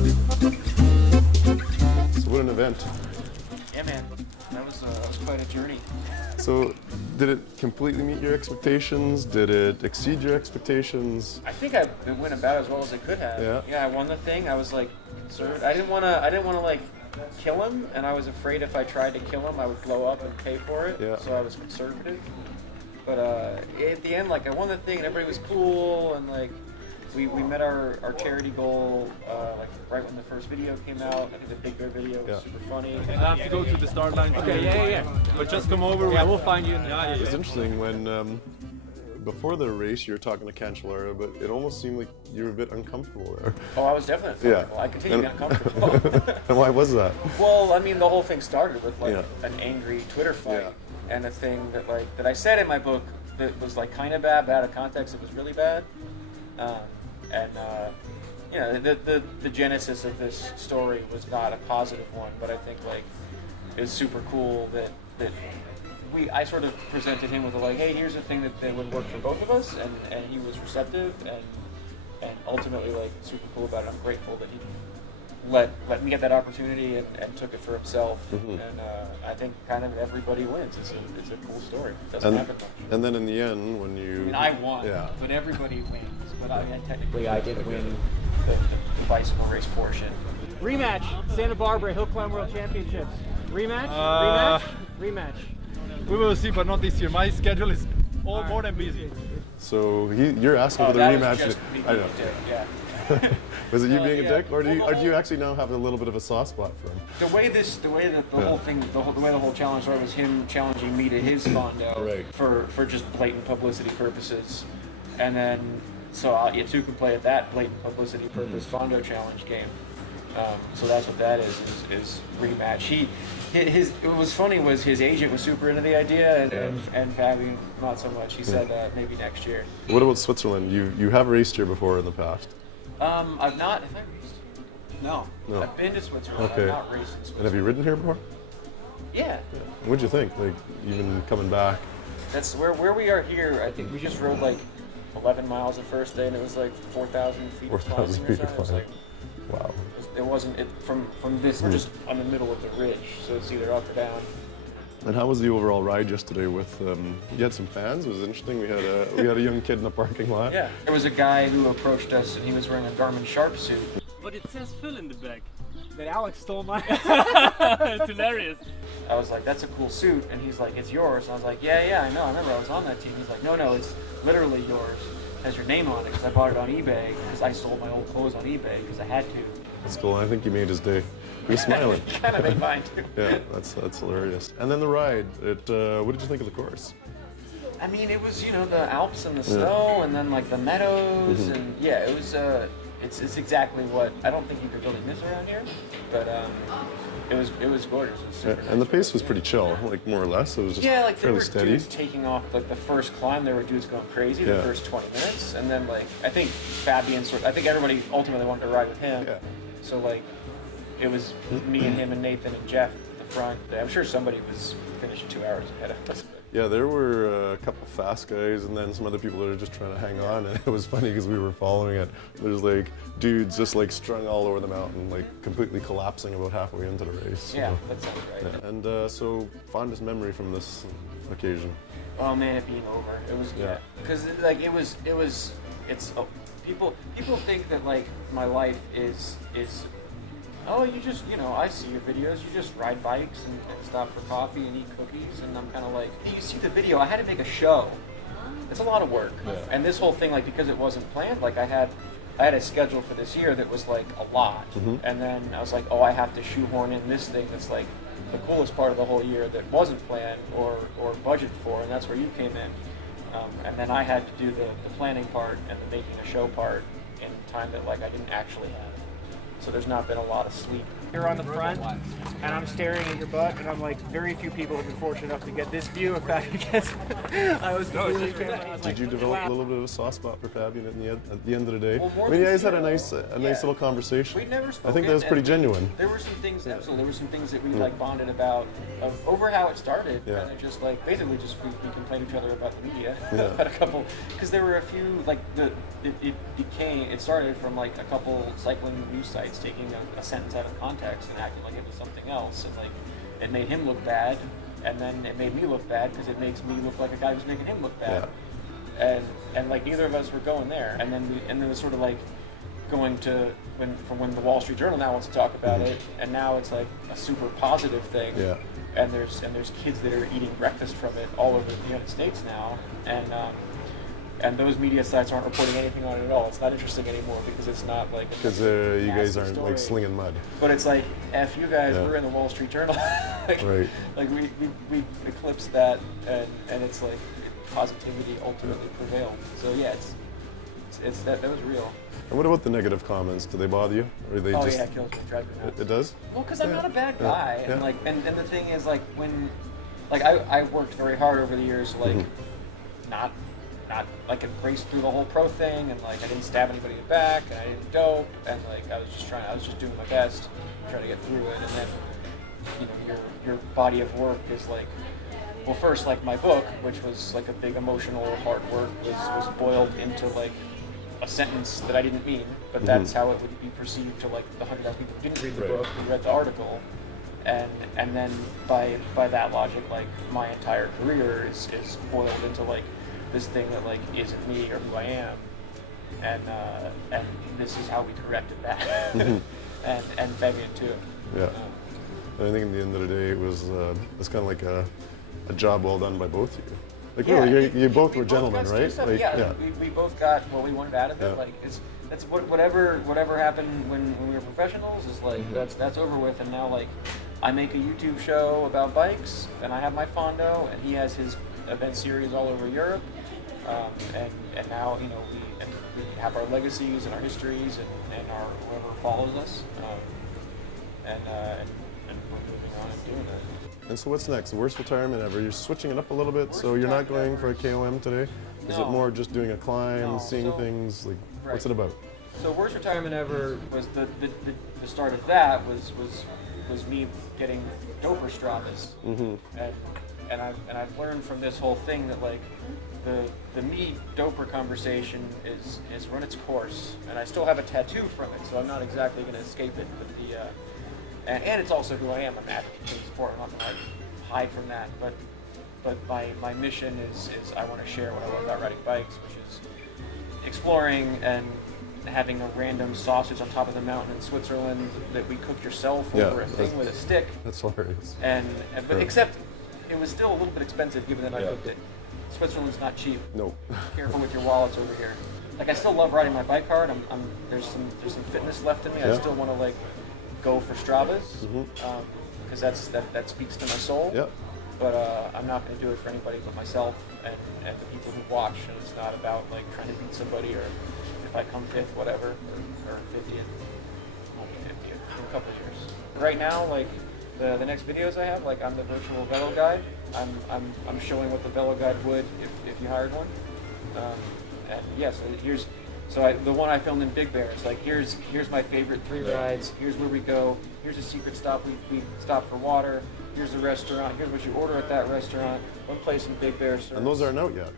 So what an event. Yeah, man. That was quite a journey. So did it completely meet your expectations? Did it exceed your expectations? I think it went about as well as it could have. Yeah. Yeah, I won the thing. I was like concerned. I didn't want to like kill him, and I was afraid if I tried to kill him, I would blow up and pay for it. Yeah. So I was conservative. But at the end, like I won the thing, and everybody was cool, and like we met our charity goal like right when the first video came out. I think the Big Bear video was super funny. I have to go to the start line. Okay, yeah. But just come over. Yeah, we'll find you in the It's interesting when before the race you were talking to Cancellara, but it almost seemed like you were a bit uncomfortable there. Oh, I was definitely uncomfortable. Yeah. I continue to be uncomfortable. And why was that? Well, I mean, the whole thing started with like an angry Twitter fight, and a thing that I said in my book that was like kind of bad, but out of context, it was really bad. You know, the genesis of this story was not a positive one, but I think like it was super cool that I sort of presented him with a like, hey, here's a thing that would work for both of us, and he was receptive and ultimately like super cool about it. I'm grateful that he let me get that opportunity and took it for himself. And I think kind of everybody wins. It's a cool story. It doesn't happen much. And then in the end, when you... I mean, I won, but everybody wins. But I mean, technically I did win the bicycle race portion. rematch. Santa Barbara Hill Climb World Championships. Rematch? Rematch. We will see, but not this year. My schedule is more than busy. So you're asking for the rematch. I know. Yeah. Was it you being a dick, or do you actually now have a little bit of a soft spot for him? The way the whole challenge started was him challenging me to his Fondo for just blatant publicity purposes, and then two can play at that blatant publicity purpose Fondo challenge game. So that's what that is rematch. What was funny was his agent was super into the idea, and Fabian not so much. He said maybe next year. What about Switzerland? You have raced here before in the past. I've not. Have I raced? No. I've been to Switzerland. Okay. I've not raced in Switzerland. And have you ridden here before? Yeah. What'd you think? Like even coming back? That's where we are here. I think we just rode like 11 miles the first day, and it was like 4,000 feet. 4,000 feet of climbing. Wow. It wasn't from this. We're just on the middle of the ridge, so it's either up or down. And how was the overall ride yesterday? With you had some fans. It was interesting. We had a young kid in the parking lot. Yeah. There was a guy who approached us, and he was wearing a Garmin Sharp suit. But it says Phil in the back. That Alex stole mine. It's hilarious. I was like, "That's a cool suit," and he's like, "It's yours." And I was like, "Yeah, I know. I remember I was on that team." He's like, "No, it's literally yours. It has your name on it because I bought it on eBay because I sold my old clothes on eBay because I had to." That's cool. I think you made his day. He was smiling. Kind of made mine too. Yeah, that's hilarious. And then the ride. What did you think of the course? I mean, it was the Alps and the snow, and then like the meadows, and it was. It's exactly what I don't think you could really miss around here, but it was gorgeous. It was super nice. And the pace was pretty chill, like more or less. It was just fairly steady. Dudes taking off like the first climb. There were dudes going crazy the first 20 minutes, and then like I think Fabian I think everybody ultimately wanted to ride with him. Yeah. So like it was me and him and Nathan and Jeff at the front. I'm sure somebody was finishing 2 hours ahead of us. Yeah, there were a couple fast guys and then some other people that are just trying to hang on, and it was funny because we were following it. There's like dudes just like strung all over the mountain, like completely collapsing about halfway into the race. Yeah, that sounds right. Yeah. And so, fondest memory from this occasion? Oh man, it being over. It was because like people think that like my life is. Oh, you just, I see your videos, you just ride bikes and stop for coffee and eat cookies, and I'm kind of like, hey, you see the video, I had to make a show. It's a lot of work. Yeah. And this whole thing, like, because it wasn't planned, like I had a schedule for this year that was like a lot, and then I was like, oh, I have to shoehorn in this thing that's like the coolest part of the whole year that wasn't planned or budgeted for, and that's where you came in. And then I had to do the planning part and the making a show part in time that like I didn't actually have. So there's not been a lot of sleep. You're on the front, and I'm staring at your butt, and I'm like, very few people have been fortunate enough to get this view of Fabian. I was Did you develop a little bit of a soft spot for Fabian at the end of the day? Well, I mean, you guys had a nice little conversation. We'd never spoken. I think that was pretty genuine. There were some things, absolutely. There were some things that we like bonded about over how it started, and it just like basically just we complained to each other about the media, about a couple, because there were a few like it started from like a couple cycling news sites taking a sentence out of context and acting like it was something else, and like it made him look bad, and then it made me look bad because it makes me look like a guy who's making him look bad. And like neither of us were going there, and then it was sort of like going to when the Wall Street Journal now wants to talk about it, and now it's like a super positive thing. Yeah. And there's kids that are eating breakfast from it all over the United States now, and those media sites aren't reporting anything on it at all. It's not interesting anymore because it's not like Because you guys nasty aren't story. like slinging mud. But it's like, F you guys, Yeah. we're in the Wall Street Journal. like, Right. like we eclipsed that, and it's like positivity ultimately prevailed. So yeah, it's that was real. And what about the negative comments? Do they bother you, or they Oh just? yeah, it kills me, drives me nuts. It does. Well, because I'm Yeah. not a bad Yeah. guy, Yeah. and like, and the thing is, like, when, like, I worked very hard over the years, like, not like embraced through the whole pro thing, and like I didn't stab anybody in the back, and I didn't dope, and like I was just doing my best, trying to get through it, and then, you know, your body of work is like, well, first, like my book, which was like a big emotional hard work, was boiled into like a sentence that I didn't mean, but that's how it would be perceived to like the 100,000 people who didn't read the Right. book, who read the article, and then by that logic, like my entire career is boiled into like this thing that like isn't me or who I am, and this is how we corrected that, and Fabian too. Yeah. I think in the end of the day, it's kind of like a job well done by both of you. Like really, you both were gentlemen, got right? stuff. Like, yeah, we both got what we wanted out of it. Yeah. Like that's whatever happened when we were professionals is like that's over with. And now like I make a YouTube show about bikes, and I have my Fondo, and he has his event series all over Europe. And now you know we have our legacies and our histories and our whoever follows us, and we're moving on and doing that. And so what's next? Worst retirement ever? You're switching it up a little bit, so you're not going for a KOM today? Is it No. more just doing a climb, No, seeing so- things? Like, what's Right. it about? So worst retirement ever was the start of that was me getting doper Strabas, and I've learned from this whole thing that like the me doper conversation is run its course, and I still have a tattoo from it, so I'm not exactly going to escape it. But and it's also who I am. I'm advocating sport. I'm not going to hide from that. But my mission is I want to share what I love about riding bikes, which is exploring and having a random sausage on top of the mountain in Switzerland that we cook yourself over a thing with a stick. That's hilarious. But except it was still a little bit expensive given that I cooked it. Switzerland's not cheap. No. Careful with your wallets over here. Like I still love riding my bike hard. There's some fitness left in me. Yeah. I still want to like go for Strabas because that speaks to my soul. Yeah. But I'm not going to do it for anybody but myself and the people who watch. And it's not about like trying to beat somebody or if I come fifth, whatever, or 50th. I'll be 50th in a couple of years. Right now, like the next videos I have, like I'm the virtual VeloGuide. I'm showing what the VeloGuide would if you hired one. And yeah, so the one I filmed in Big Bear. It's like here's my favorite 3 rides. Here's where we go. Here's a secret stop. We stop for water. Here's the restaurant. Here's what you order at that restaurant. One place in Big Bear serves. And those aren't out yet?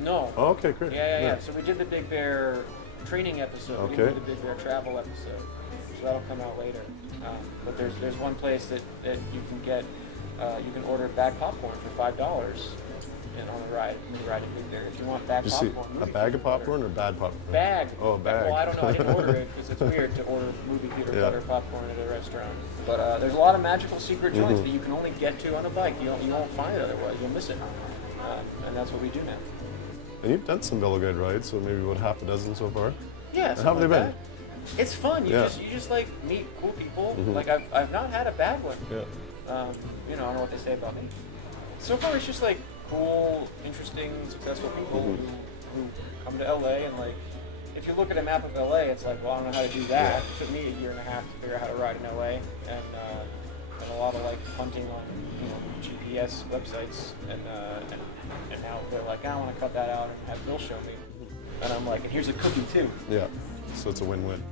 No. Oh, okay, great. Yeah. So we did the Big Bear training episode. We didn't do the Big Bear travel episode. So that'll come out later. But there's one place that you can get. You can order bag popcorn for $5 on the ride. When you ride in Big Bear, if you want bag Just see, popcorn. a movie bag theater of popcorn butter. or bad popcorn? Bag. Oh, a bag. Well, I don't know. I didn't order it because it's weird to order movie theater Yeah. butter popcorn at a restaurant. But there's a lot of magical secret joints that you can only get to on a bike. You won't find it otherwise. You'll miss it. And that's what we do now. And you've done some VeloGuide rides, so maybe about half a dozen so far. Yeah. How have they been? It's fun. You Yeah. just like meet cool people. Like I've not had a bad one. Yeah. I don't know what they say about me. So far, it's just like cool, interesting, successful people who come to LA and like. If you look at a map of LA, it's like, well, I don't know how to do that. It took me a year and a half to figure out how to ride in LA, and a lot of like hunting on GPS websites, and now they're like, I want to cut that out and have Bill show me, and I'm like, and here's a cookie too. Yeah. So it's a win-win.